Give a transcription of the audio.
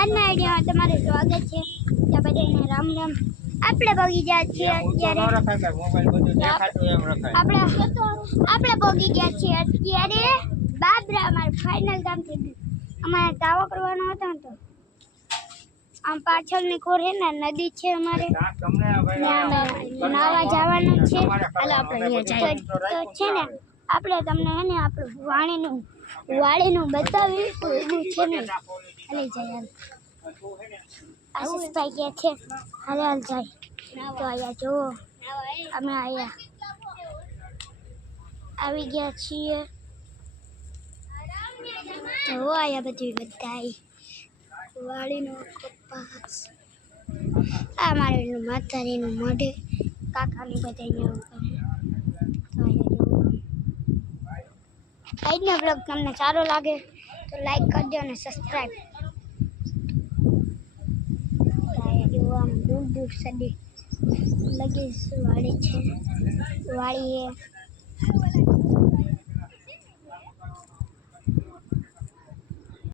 આજના આઈડિયામાં તમારું સ્વાગત છે. ત્યાં બધાને રામ રામ. આપણે પગી ગયા છીએ અત્યારે આપણે પગી ગયા છીએ અત્યારે બાબરા. અમારું ફાઇનલ કામ થઈ ગયું. અમારે દાવો કરવાનો હતો ને તો આમ પાછળની કોર હે ને નદી છે અમારે નાવા જવાનું છે. હાલો આપણે તો છે ને આપણે તમને હે ને આપણું વાડીનું બતાવી એવું છે ને. હાલી જાય આશીષભાઈ કે છે હાલ જાય તો અહીંયા જુઓ અમે અહીંયા આવી ગયા છીએ. જુઓ અહીંયા બધું બતાવી વાડીનો કપાસ. આ મારેલું માતારીનું મોઢે કાકાની બધા આજનો બ્લોગ તમને સારો લાગે તો લાઈક કરજો અને સબસ્ક્રાઈબ. આમ દૂર દૂર સુધી લગી વાડી છે. વાડી